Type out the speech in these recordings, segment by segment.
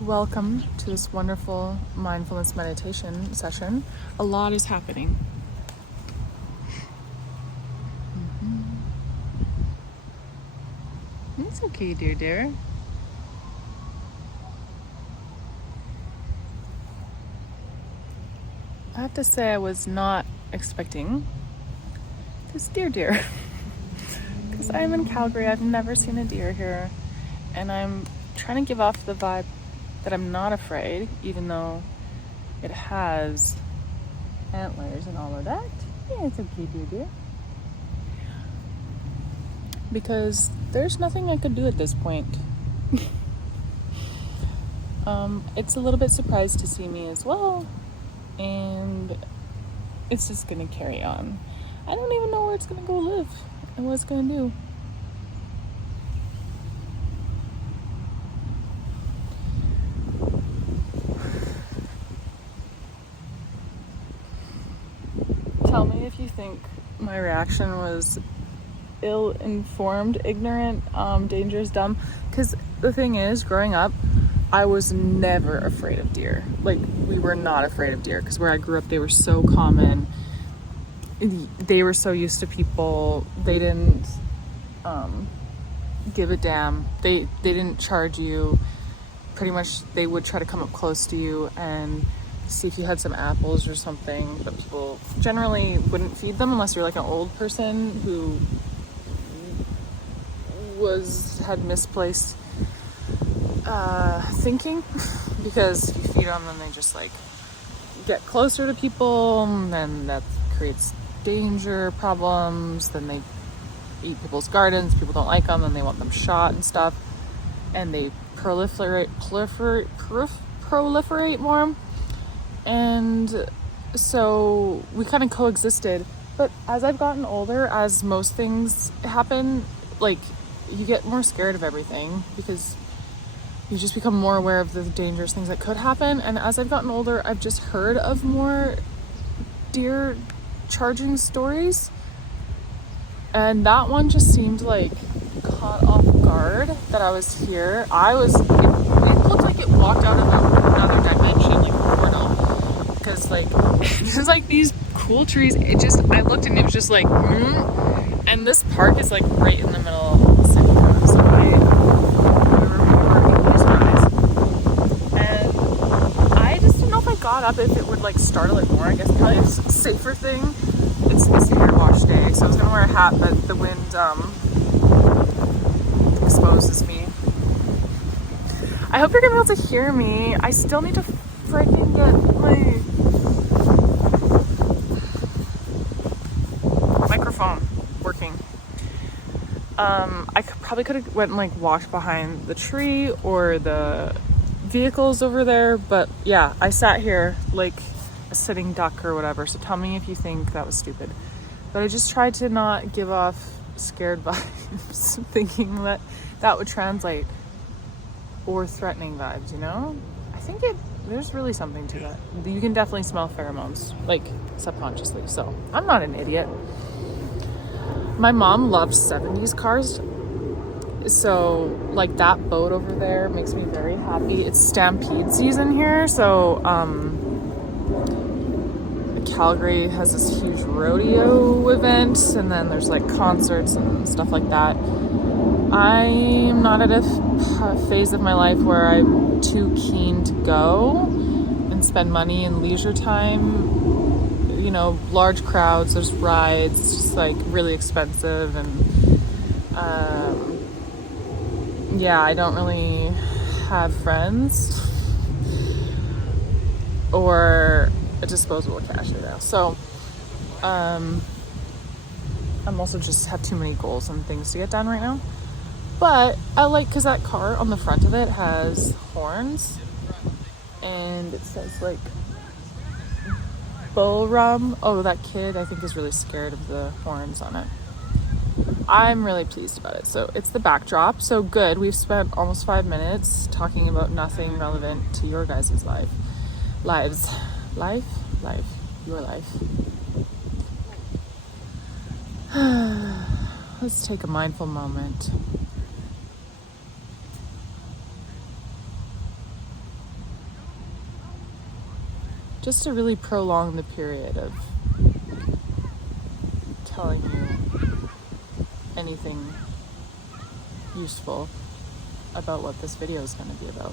Welcome to this wonderful mindfulness meditation session. A lot is happening. It's okay, dear. I have to say I was not expecting this deer. Because I'm in Calgary, I've never seen a deer here. And I'm trying to give off the vibe that I'm not afraid, even though it has antlers and all of that. Yeah, it's okay, dear. Because there's nothing I could do at this point. It's a little bit surprised to see me as well, and it's just gonna carry on. I don't even know where it's gonna go live and what it's gonna do. Tell me if you think my reaction was ill-informed, ignorant, dangerous, dumb. Because the thing is, growing up, I was never afraid of deer. Like, we were not afraid of deer because where I grew up, they were so common. They were so used to people. They didn't give a damn. They didn't charge you. Pretty much, they would try to come up close to you and see if you had some apples or something, but people generally wouldn't feed them unless you're like an old person who had misplaced thinking, because if you feed them then they just like get closer to people, and that creates danger problems. Then they eat people's gardens, people don't like them, and they want them shot and stuff, and they proliferate more. And so we kind of coexisted. But as I've gotten older, as most things happen, like, you get more scared of everything because you just become more aware of the dangerous things that could happen. And as I've gotten older, I've just heard of more deer charging stories. And that one just seemed like caught off guard that I was here. It looked like it walked out of another dimension, like a portal. Because like, there's like these cool trees. I looked and it was just like, and this park is like right in the middle of the city. So I remember these guys. And I just didn't know if I got up, if it would like startle it more. I guess probably it's a safer thing. It's hair wash day, so I was gonna wear a hat, but the wind exposes me. I hope you're gonna be able to hear me. I still need to freaking get my microphone working. I probably could have went and like walked behind the tree or the vehicles over there, but yeah, I sat here like a sitting duck or whatever, so tell me if you think that was stupid. But I just tried to not give off scared vibes, thinking that that would translate, or threatening vibes, you know? I think there's really something to that. You can definitely smell pheromones, like subconsciously, so I'm not an idiot. My mom loves 70s cars, so like that boat over there makes me very happy. It's stampede season here, so Calgary has this huge rodeo event, and then there's like concerts and stuff like that. I'm not at a phase of my life where I'm too keen to go and spend money and leisure time. You know, large crowds, there's rides, it's just like really expensive, and yeah, I don't really have friends or a disposable cash right now. So I'm also just have too many goals and things to get done right now. But I like, because that car on the front of it has horns, and it says like bull rum. Oh, that kid I think is really scared of the horns on it. I'm really pleased about it. So it's the backdrop. So good. We've spent almost 5 minutes talking about nothing relevant to your guys' lives. Your life. Let's take a mindful moment. just to really prolong the period of telling you anything useful about what this video is going to be about.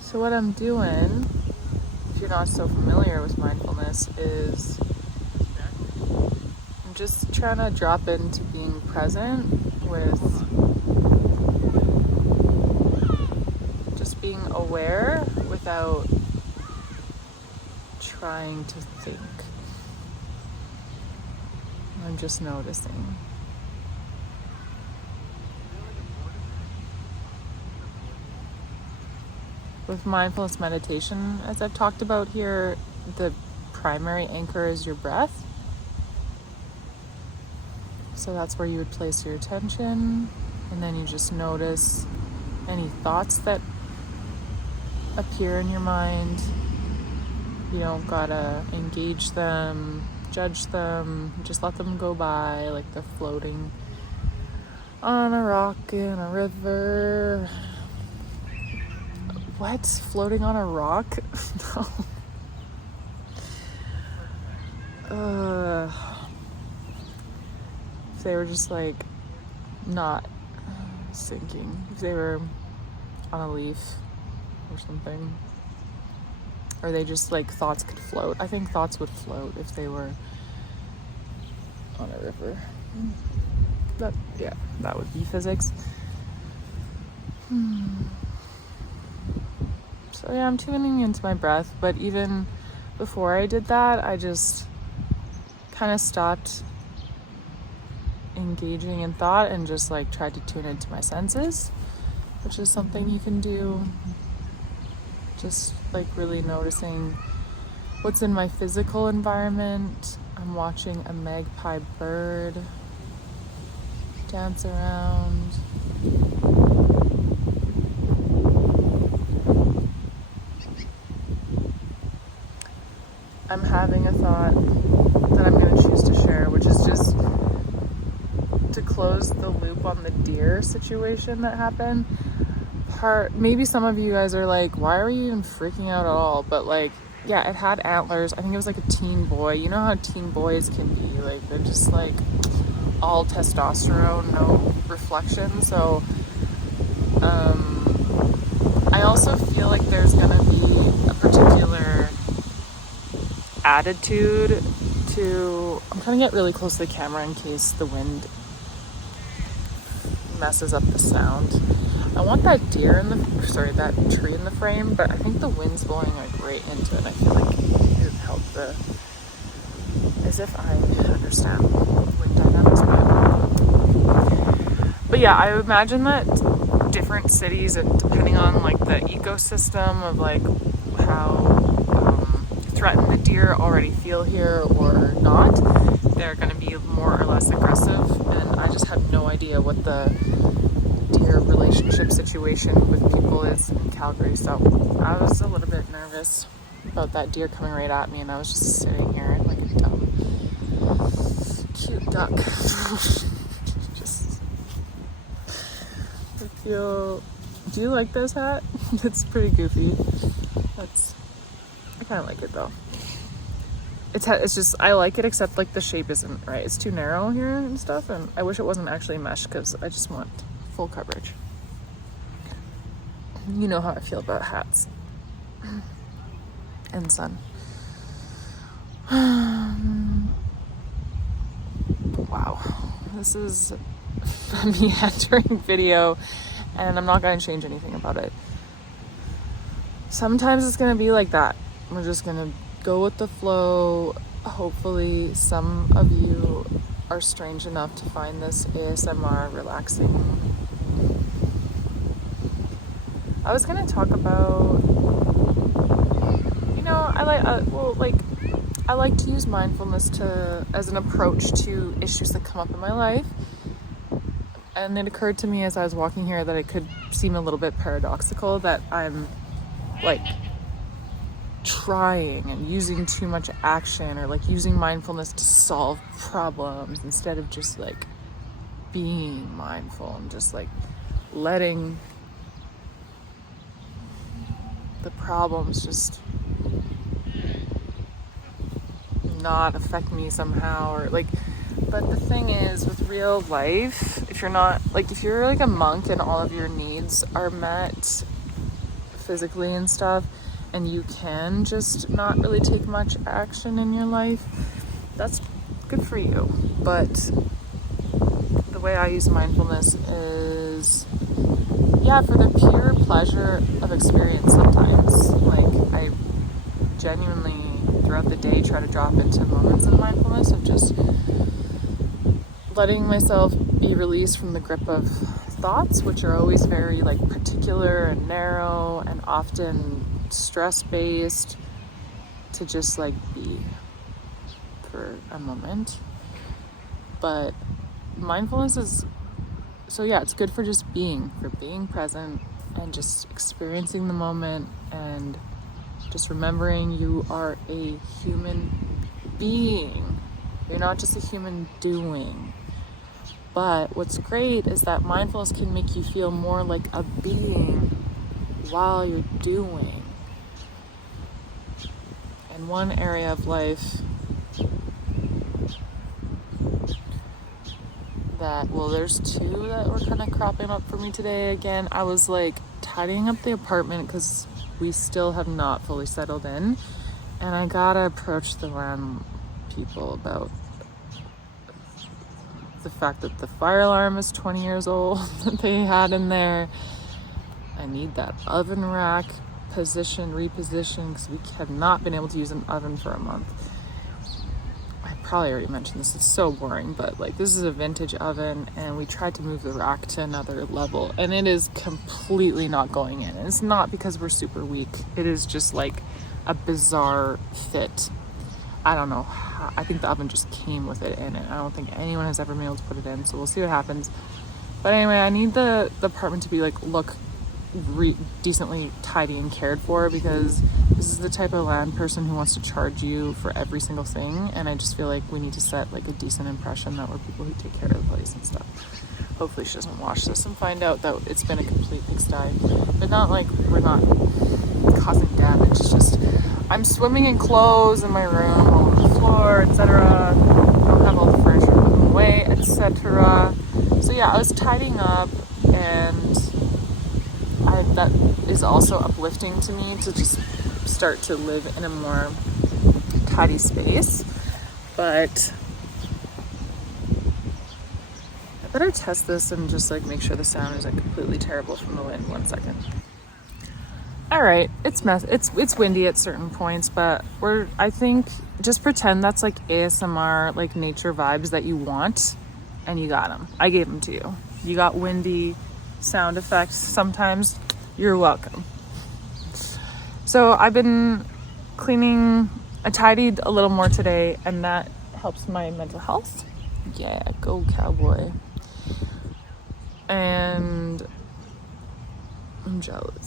So what I'm doing, if you're not so familiar with mindfulness, is I'm just trying to drop into being present with just being aware without trying to think. I'm just noticing. With mindfulness meditation, as I've talked about here, the primary anchor is your breath. So that's where you would place your attention, and then you just notice any thoughts that appear in your mind. You don't gotta engage them, judge them, just let them go by like they're floating on a rock in a river. What? Floating on a rock? No. If they were just like not sinking, if they were on a leaf or something, or they just like thoughts could float. I think thoughts would float if they were on a river. That would be physics. So yeah, I'm tuning into my breath, but even before I did that, I just kind of stopped engaging in thought and just like tried to tune into my senses, which is something you can do. Just like really noticing what's in my physical environment. I'm watching a magpie bird dance around. I'm having a thought that I'm going to choose to share, which is just to close the loop on the deer situation that happened. Maybe some of you guys are like, why are you even freaking out at all? But like, yeah, it had antlers. I think it was like a teen boy. You know how teen boys can be, like they're just like all testosterone, no reflection. So I also feel like there's gonna be a particular attitude to, I'm trying to get really close to the camera in case the wind messes up the sound. I want that that tree in the frame, but I think the wind's blowing like right into it. I feel like it would help as if I understand wind dynamics, but yeah, I imagine that different cities, and depending on like the ecosystem of like how threatened the deer already feel here or not, they're going to be more or less aggressive, and I just have no idea what the deer relationship situation with people is in Calgary, so I was a little bit nervous about that deer coming right at me, and I was just sitting here like a dumb cute duck. Do you like this hat? It's pretty goofy. I kind of like it though. It's just, I like it, except like the shape isn't right. It's too narrow here and stuff, and I wish it wasn't actually mesh because I just want full coverage. You know how I feel about hats and sun. Wow, this is a meandering video, and I'm not going to change anything about it. Sometimes it's going to be like that. We're just going to go with the flow. Hopefully some of you are strange enough to find this ASMR relaxing. I was going to talk about, I like to use mindfulness as an approach to issues that come up in my life. And it occurred to me as I was walking here that it could seem a little bit paradoxical that I'm like trying and using too much action, or like using mindfulness to solve problems instead of just like being mindful and just like letting the problems just not affect me somehow, or like. But the thing is, with real life, if you're like a monk and all of your needs are met physically and stuff, and you can just not really take much action in your life, that's good for you. But the way I use mindfulness is, yeah, for the pure pleasure of experience sometimes. Like, I genuinely, throughout the day, try to drop into moments of mindfulness of just letting myself be released from the grip of thoughts, which are always very like particular and narrow and often stress-based, to just like be for a moment. But mindfulness is, so yeah, it's good for just being present and just experiencing the moment, and just remembering you are a human being. You're not just a human doing. But what's great is that mindfulness can make you feel more like a being while you're doing. And one area of life that, well, there's two that were kind of cropping up for me today. Again, I was like tidying up the apartment because we still have not fully settled in, and I gotta approach the land people about the fact that the fire alarm is 20 years old that they had in there. I need that oven rack repositioned, because we have not been able to use an oven for a month. I probably already mentioned this, it's so boring, but like, this is a vintage oven, and we tried to move the rack to another level, and it is completely not going in. And it's not because we're super weak, it is just like a bizarre fit. I don't know how, I think the oven just came with it in it. I don't think anyone has ever been able to put it in, so we'll see what happens. But anyway, I need the apartment to be like, look decently tidy and cared for, because this is the type of land person who wants to charge you for every single thing, and I just feel like we need to set like a decent impression that we're people who take care of the place and stuff. Hopefully she doesn't watch this and find out that it's been a complete pigsty, but not like we're not causing damage. It's just I'm swimming in clothes in my room, all over the floor, etc. I don't have all the furniture moving away, etc. So yeah, I was tidying up, and that is also uplifting to me, to just start to live in a more tidy space. But I better test this and just like make sure the sound isn't completely terrible from the wind. 1 second. All right, it's windy at certain points, but I think just pretend that's like ASMR, like nature vibes that you want, and you got them. I gave them to you. You got windy sound effects sometimes. You're welcome. So I've been cleaning. I tidied a little more today, and that helps my mental health. Yeah, go cowboy. And I'm jealous.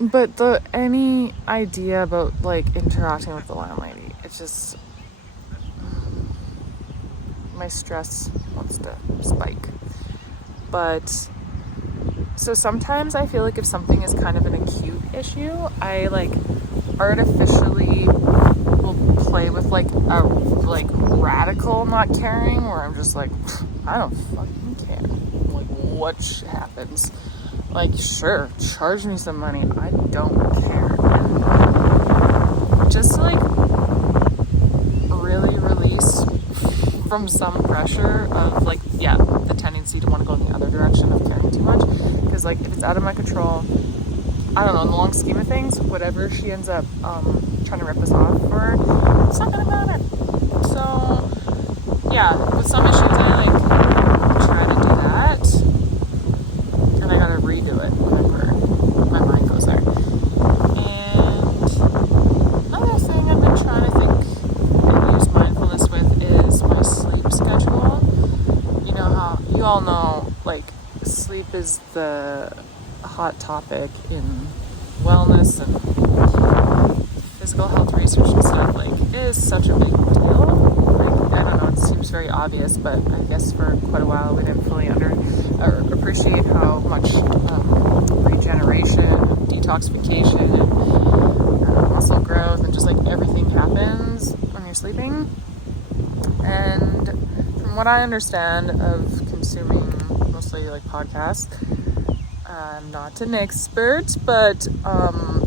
But any idea about like interacting with the landlady, it's just my stress wants to spike. But so sometimes I feel like if something is kind of an acute issue, I like artificially will play with like a like radical not caring, where I'm just like, I don't fucking care like what happens. Like, sure, charge me some money, I don't care. And just to like really release from some pressure of like, yeah, the tendency to want to go in the other direction of caring too much, because like if it's out of my control, I don't know, in the long scheme of things, whatever she ends up trying to rip us off for, it's not gonna matter. So yeah, with some issues I like try to do that, and I gotta redo it whenever my mind goes there. And another thing I've been trying to think and use mindfulness with is my sleep schedule. You know how you all know, like, sleep is the hot topic in wellness and physical health research and stuff, like, it is such a big deal. Like, I don't know, it seems very obvious, but I guess for quite a while we didn't fully appreciate how much regeneration, detoxification, and muscle growth, and just like everything happens when you're sleeping. And from what I understand of consuming mostly like podcasts, I'm not an expert, but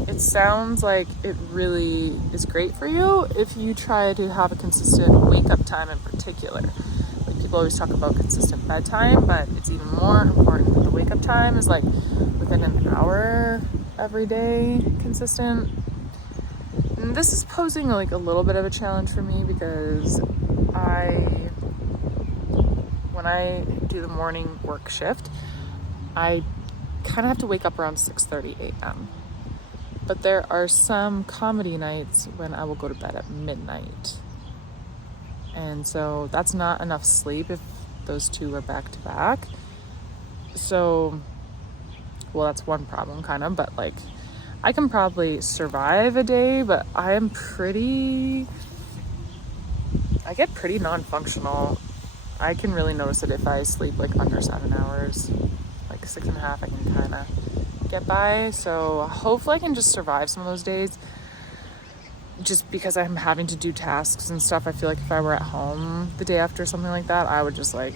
it sounds like it really is great for you if you try to have a consistent wake-up time in particular. Like, people always talk about consistent bedtime, but it's even more important that the wake-up time is like within an hour every day, consistent. And this is posing like a little bit of a challenge for me because when I do the morning work shift, I kind of have to wake up around 6:30 a.m. But there are some comedy nights when I will go to bed at midnight. And so that's not enough sleep if those two are back to back. So, well, that's one problem kind of, but like, I can probably survive a day, but I get pretty non-functional. I can really notice it if I sleep like under 7 hours, like 6.5, I can kind of get by. So hopefully I can just survive some of those days, just because I'm having to do tasks and stuff. I feel like if I were at home the day after something like that, I would just like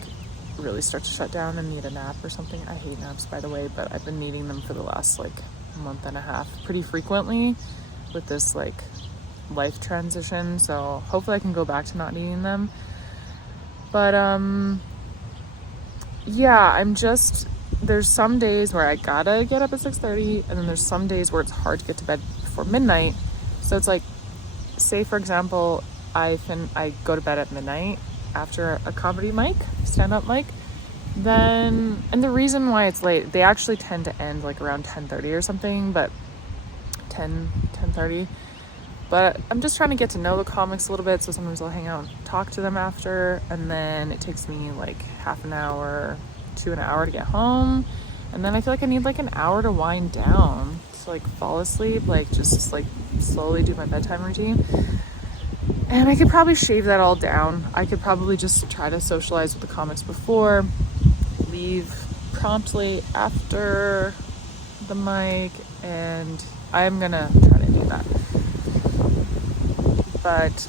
really start to shut down and need a nap or something. I hate naps, by the way, but I've been needing them for the last like month and a half pretty frequently with this like life transition. So hopefully I can go back to not needing them. But yeah, there's some days where I gotta get up at 6:30, and then there's some days where it's hard to get to bed before midnight. So it's like, say for example, I go to bed at midnight after a comedy mic, stand-up mic, then, and the reason why it's late, they actually tend to end like around 10:30 or something, but 10:30. But I'm just trying to get to know the comics a little bit, so sometimes I'll hang out and talk to them after, and then it takes me like half an hour to an hour to get home, and then I feel like I need like an hour to wind down to like fall asleep, like just like slowly do my bedtime routine. And I could probably shave that all down. I could probably just try to socialize with the comics before, leave promptly after the mic, and I'm gonna try to do that. But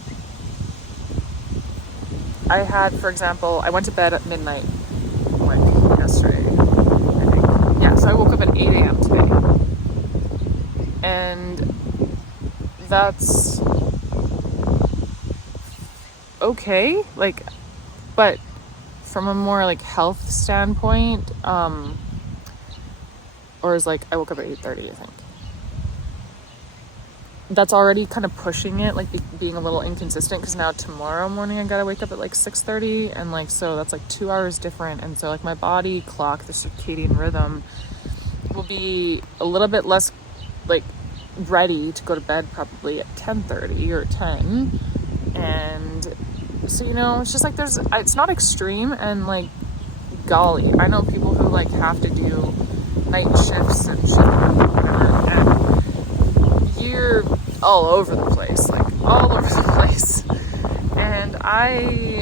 I had, for example, I went to bed at midnight like yesterday, I think. Yeah, so I woke up at 8 a.m. today. And that's okay, like, but from a more like health standpoint, or is like I woke up at 8:30, I think. That's already kind of pushing it, like being a little inconsistent, because now tomorrow morning I gotta wake up at like 6:30, and like, so that's like 2 hours different. And so like my body clock, the circadian rhythm, will be a little bit less like ready to go to bed probably at 10:30 or 10. And so, you know, it's just like it's not extreme, and like, golly, I know people who like have to do night shifts and shit, whatever, and you're all over the place, and I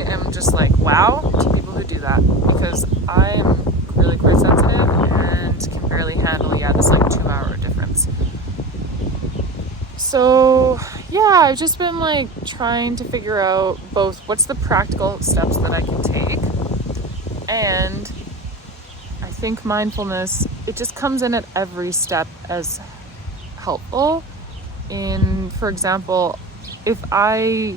am just like, wow to people who do that, because I'm really quite sensitive and can barely handle this like 2 hour difference. So yeah, I've just been like trying to figure out both what's the practical steps that I can take, and I think mindfulness, it just comes in at every step as helpful. In, for example, if I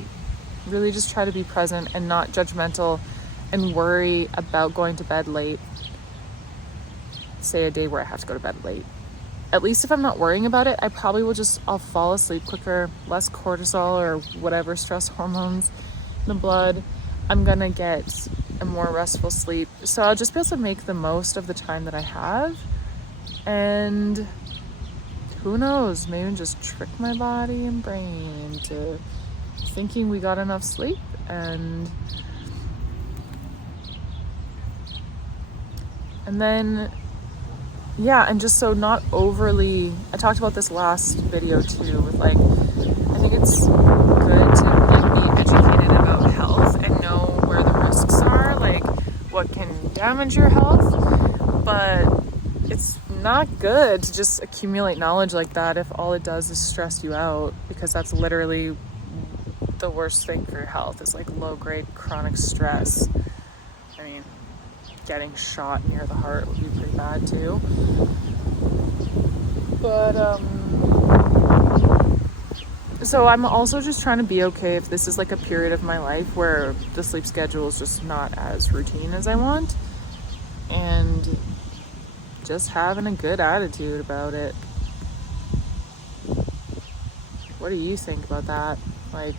really just try to be present and not judgmental and worry about going to bed late, say a day where I have to go to bed late, at least if I'm not worrying about it, I probably will I'll fall asleep quicker, less cortisol or whatever stress hormones in the blood. I'm gonna get a more restful sleep. So I'll just be able to make the most of the time that I have. And who knows, maybe just trick my body and brain into thinking we got enough sleep. And then yeah, and just so not overly, I talked about this last video too, with like, I think it's good to like be educated about health and know where the risks are, like what can damage your health, but it's not good to just accumulate knowledge like that if all it does is stress you out, because that's literally the worst thing for your health is like low-grade chronic stress. I mean, getting shot near the heart would be pretty bad too. But so I'm also just trying to be okay if this is like a period of my life where the sleep schedule is just not as routine as I want, and just having a good attitude about it. What do you think about that? Like,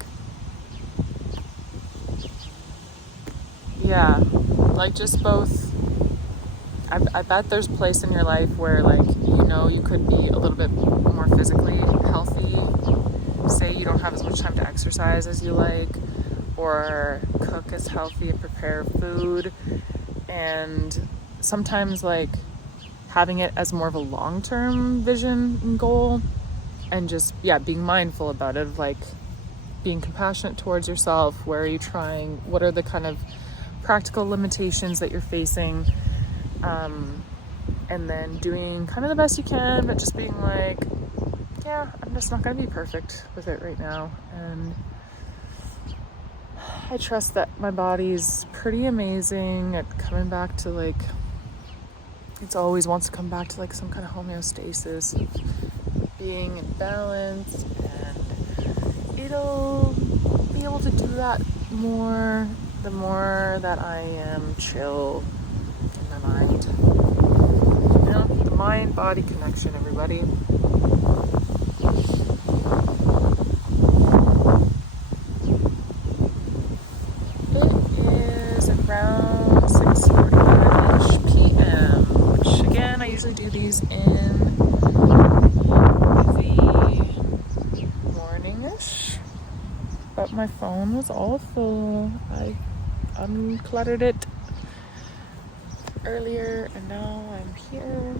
yeah, like just both. I bet there's a place in your life where like, you know, you could be a little bit more physically healthy. Say you don't have as much time to exercise as you like, or cook as healthy and prepare food. And sometimes like having it as more of a long-term vision and goal, and just, yeah, being mindful about it, of like being compassionate towards yourself. Where are you trying? What are the kind of practical limitations that you're facing? And then doing kind of the best you can, but just being like, yeah, I'm just not going to be perfect with it right now. And I trust that my body's pretty amazing at coming back to like, it always wants to come back to like some kind of homeostasis of being in balance, and it'll be able to do that more the more that I am chill in my mind. You know, the mind-body connection, everybody. It is around 6:45-ish p.m., which again, I usually do these in the morning-ish, but my phone was all full. I uncluttered it earlier, and now I'm here.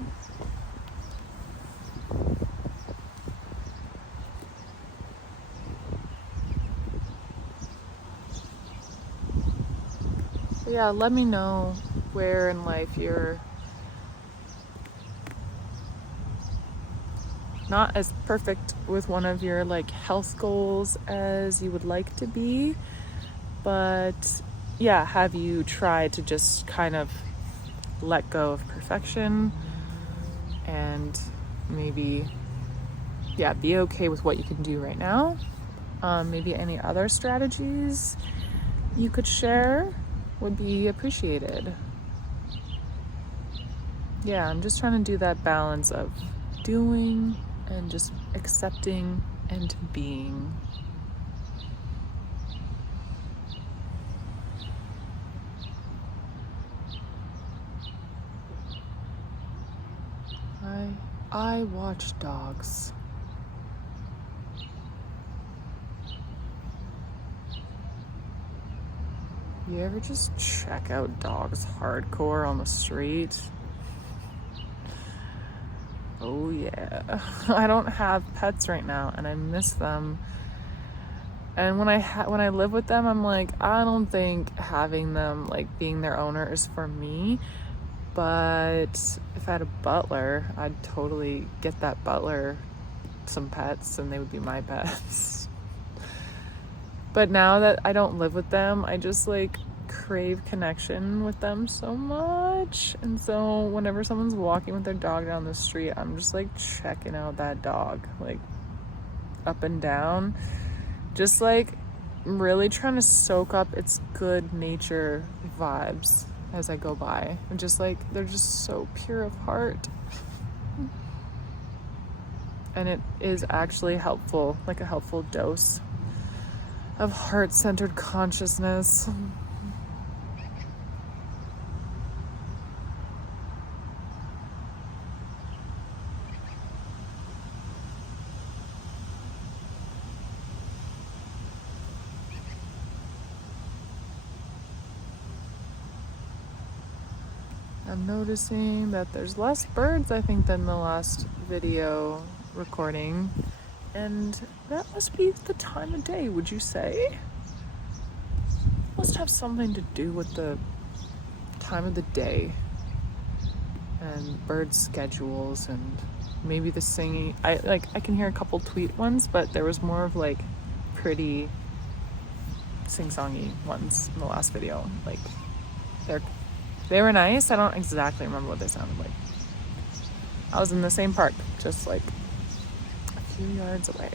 So yeah, let me know where in life you're not as perfect with one of your like health goals as you would like to be, but yeah, have you tried to just kind of let go of perfection and maybe, yeah, be okay with what you can do right now? Maybe any other strategies you could share would be appreciated. Yeah, I'm just trying to do that balance of doing and just accepting and being. I watch dogs. You ever just check out dogs hardcore on the street? Oh yeah. I don't have pets right now, and I miss them. And when I live with them, I'm like, I don't think having them, like being their owner, is for me. But if I had a butler, I'd totally get that butler some pets, and they would be my pets. But now that I don't live with them, I just like crave connection with them so much. And so whenever someone's walking with their dog down the street, I'm just like checking out that dog, like up and down, just like really trying to soak up its good nature vibes as I go by. And just like, they're just so pure of heart. And it is actually helpful, like a helpful dose of heart-centered consciousness. I'm noticing that there's less birds, I think, than the last video recording. And that must be the time of day, would you say? Must have something to do with the time of the day and bird schedules and maybe the singing. I can hear a couple tweet ones, but there was more of like pretty sing-songy ones in the last video. Like they were nice. I don't exactly remember what they sounded like. I was in the same park, just like a few yards away.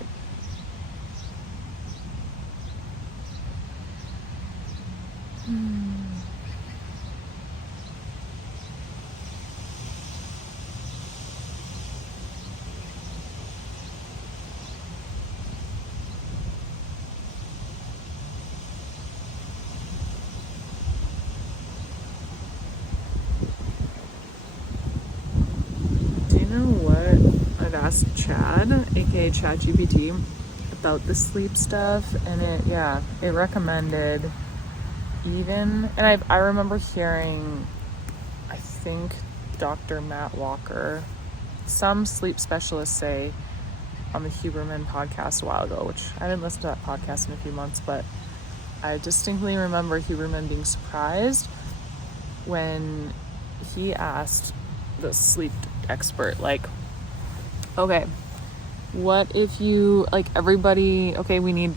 Do you know what? I've asked Chad, aka ChatGPT, about the sleep stuff, and it recommended even, and I remember hearing, I think Dr. Matt Walker, some sleep specialists say on the Huberman podcast a while ago, which I didn't listen to that podcast in a few months, but I distinctly remember Huberman being surprised when he asked the sleep expert, like, okay, what if you, like, everybody, okay, we need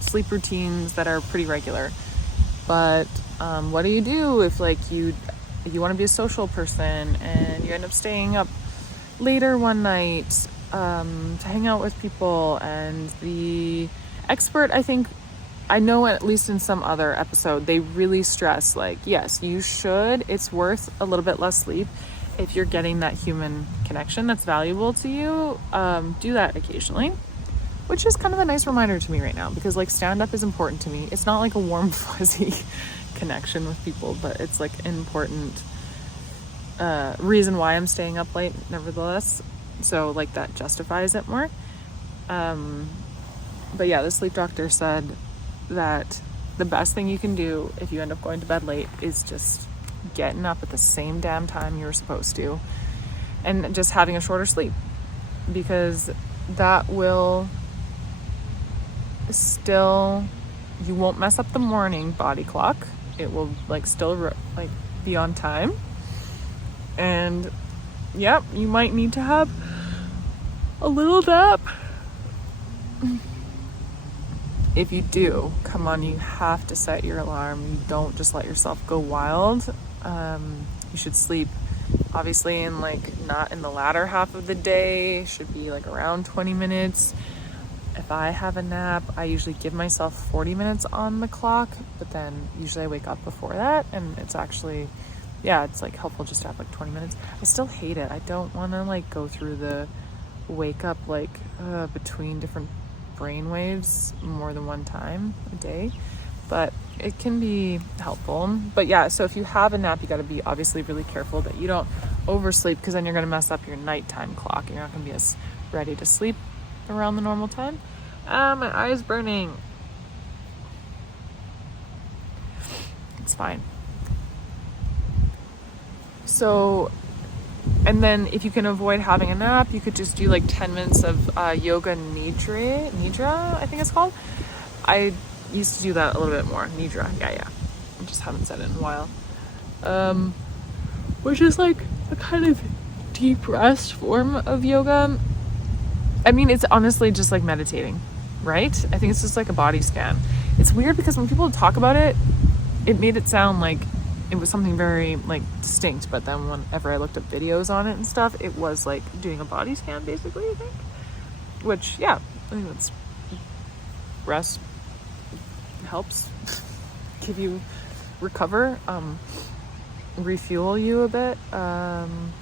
sleep routines that are pretty regular, but what do you do if like you want to be a social person and you end up staying up later one night to hang out with people? And the expert, I know at least in some other episode, they really stress like, yes, it's worth a little bit less sleep if you're getting that human connection that's valuable to you. Do that occasionally, which is kind of a nice reminder to me right now, because like stand-up is important to me. It's not like a warm fuzzy connection with people, but it's like an important reason why I'm staying up late nevertheless. So like that justifies it more. But yeah, the sleep doctor said that the best thing you can do if you end up going to bed late is just getting up at the same damn time you were supposed to and just having a shorter sleep, because that will still, you won't mess up the morning body clock. It will like still like be on time, and yep, you might need to have a little nap. If you do, come on, you have to set your alarm. You don't just let yourself go wild. You should sleep obviously in like not in the latter half of the day. Should be like around 20 minutes. If I have a nap, I usually give myself 40 minutes on the clock, but then usually I wake up before that, and it's actually, it's like helpful just to have like 20 minutes. I still hate it. I don't want to like go through the wake up like between different brain waves more than one time a day, but it can be helpful. But yeah, so if you have a nap, you got to be obviously really careful that you don't oversleep, because then you're going to mess up your nighttime clock. You're not going to be as ready to sleep around the normal time. My eye is burning. It's fine. So, and then if you can avoid having a nap, you could just do like 10 minutes of yoga nidra, I think it's called. I used to do that a little bit more. Nidra, yeah. I just haven't said it in a while. Which is like a kind of deep rest form of yoga. I mean, it's honestly just like meditating, right? I think it's just like a body scan. It's weird because when people talk about it, it made it sound like it was something very like distinct, but then whenever I looked up videos on it and stuff, it was like doing a body scan basically, I think. Which, yeah, I think that's rest helps give you recover, refuel you a bit. I'm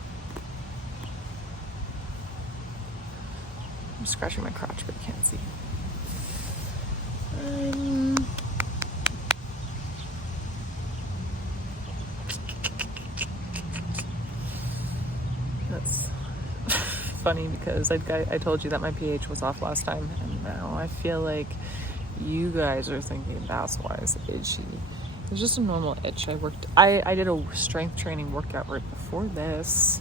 scratching my crotch, but you can't see. That's funny because I told you that my pH was off last time, and now I feel like you guys are thinking that's why it's itchy. It's just a normal itch. I did a strength training workout right before this,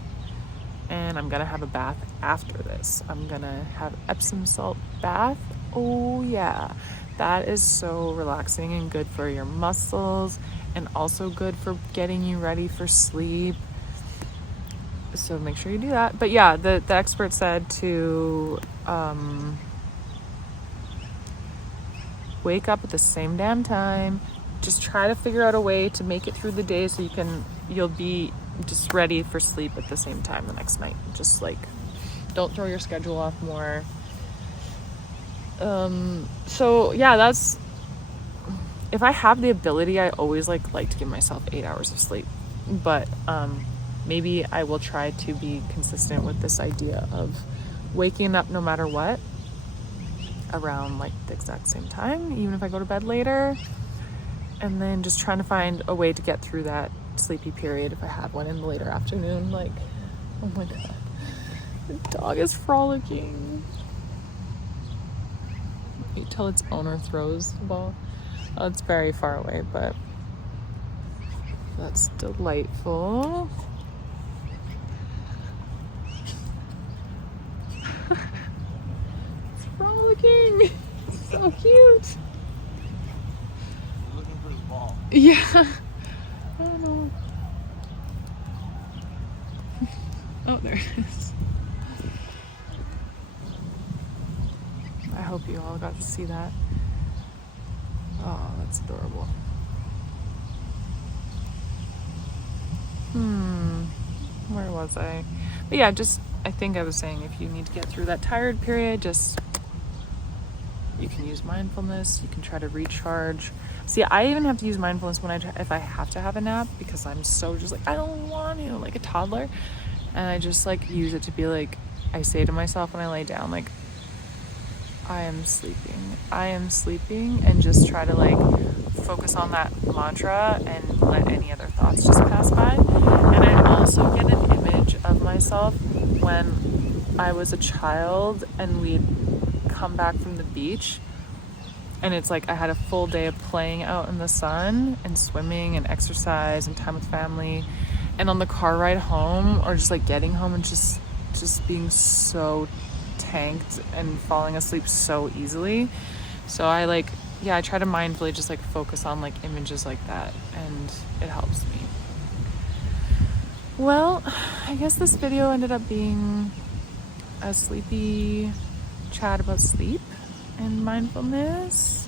and I'm gonna have a bath after this. I'm gonna have Epsom salt bath. Oh yeah, that is so relaxing and good for your muscles, and also good for getting you ready for sleep. So make sure you do that. But yeah, the expert said to wake up at the same damn time. Just try to figure out a way to make it through the day so you'll be just ready for sleep at the same time the next night. Just like, don't throw your schedule off more. So yeah, that's, if I have the ability, I always like to give myself 8 hours of sleep, but maybe I will try to be consistent with this idea of waking up no matter what around like the exact same time, even if I go to bed later, and then just trying to find a way to get through that sleepy period if I have one in the later afternoon. Like, oh my god, the dog is frolicking. Wait till its owner throws the ball. Oh, it's very far away, but that's delightful. It's frolicking. It's so cute. Looking for his ball. Yeah. I don't know. Oh, there it is. I hope you all got to see that. Oh, that's adorable. Where was I? But yeah, I think I was saying, if you need to get through that tired period, you can use mindfulness. You can try to recharge. See, I even have to use mindfulness if I have to have a nap, because I'm so just like, I don't want to, like a toddler. And I just like use it to be like, I say to myself when I lay down, like, I am sleeping, and just try to like focus on that mantra and let any other thoughts just pass by. And I also get an image of myself when I was a child and we'd come back from the beach, and it's like I had a full day of playing out in the sun and swimming and exercise and time with family, and on the car ride home, or just like getting home and just being so tanked and falling asleep so easily. So I try to mindfully just like focus on like images like that, and it helps me. Well, I guess this video ended up being a sleepy chat about sleep and mindfulness,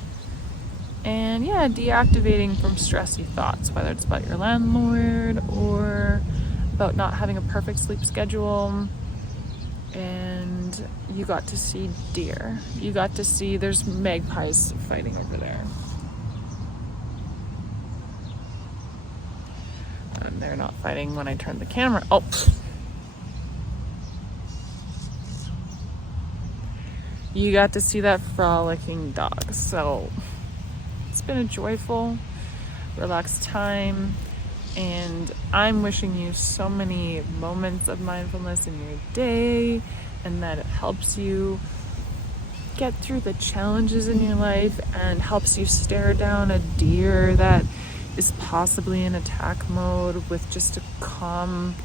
and yeah, deactivating from stressy thoughts, whether it's about your landlord or about not having a perfect sleep schedule. And you got to see deer. You got to see, there's magpies fighting over there. And they're not fighting when I turn the camera. Oh. You got to see that frolicking dog. So it's been a joyful, relaxed time. And I'm wishing you so many moments of mindfulness in your day, and that it helps you get through the challenges in your life and helps you stare down a deer that is possibly in attack mode with just a calm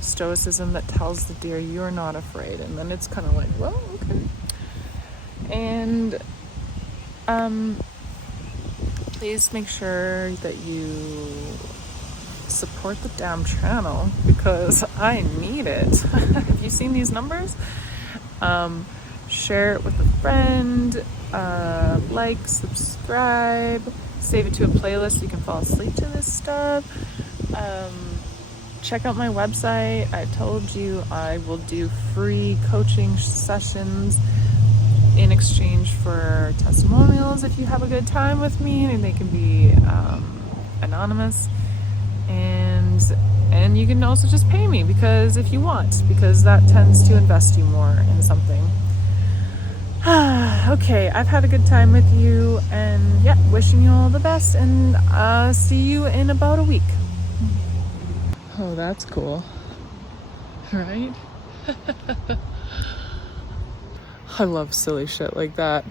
stoicism that tells the deer you're not afraid. And then it's kind of like, well, okay. And please make sure that you support the damn channel, because I need it. Have you seen these numbers? Share it with a friend, like, subscribe, save it to a playlist so you can fall asleep to this stuff. Check out my website. I told you I will do free coaching sessions in exchange for testimonials if you have a good time with me, and they can be anonymous. And you can also just pay me, because if you want, because that tends to invest you more in something. Okay, I've had a good time with you, and yeah, wishing you all the best, and see you in about a week. Oh, that's cool, right? I love silly shit like that.